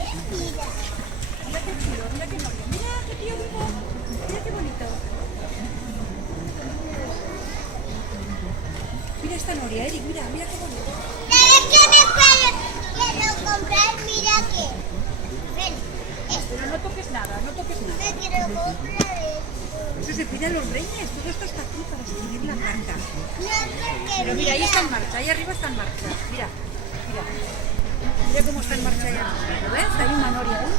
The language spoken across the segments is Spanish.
Mira qué chulo, mira qué novio. Mira qué tío vivo. Mira qué bonito. Mira esta noria, Eric, mira, mira qué bonito. ¿Sabes qué me quiero comprar? Mira que. Ven, Pero no toques nada, no toques nada. me quiero comprar esto. Eso se pide a los reyes, todo esto está aquí para escribir la carta. No, porque Pero mira, ahí está en marcha, ahí arriba está en marcha. Mira, mira. Mira cómo está en marcha ahí arriba. ¿Lo ves? Hay una noria ahí.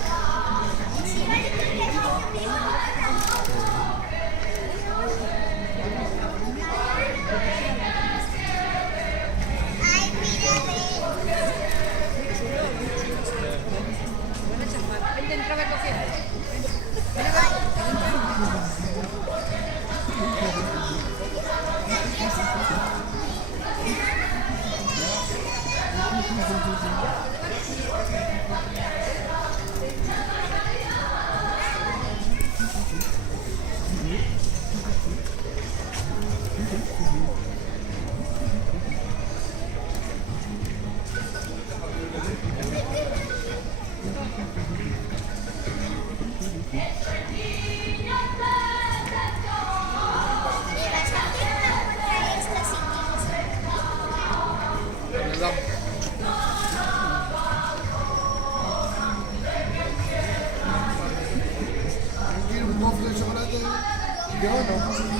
Ay, mira, ven. Van a chafar. Vente, entra a ver lo que hay. ¿Me vas a hacer una compra esta si Hier een boven de chocolade. Ja, dan.